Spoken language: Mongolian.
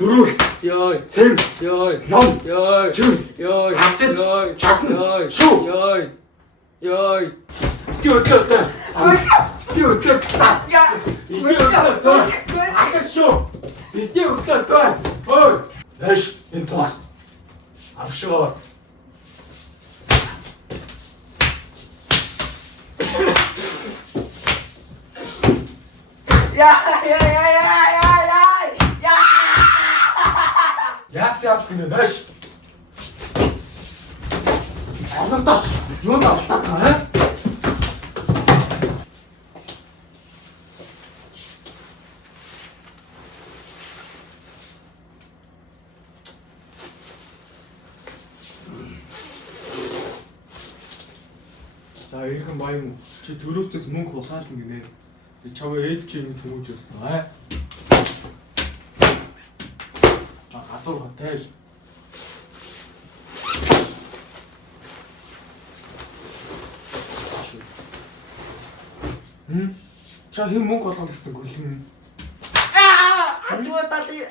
Төрүүл. Яй. Сэн. Яй. Ном. Яй. Чүн. Яй. Амтж. Яй. Чакн. Яй. Шүү. Яй. Яй. Өдөө. Яа. Өдөө. Ахаа шүү. Бидний өдөө. Ой. Эш энэ тас. Аршгаа. Яс гинэ нэш. Анаташ юу навтаа хаа? За иргэн баян чи төрөвчөөс мөнгө хулгаална гинэ. Би чамаа ээж чи юм хүмүүж өснө аа. Гадуур хотел. Ча хэм мөнгө болгох гэсэн гүлэн. Хажуу тали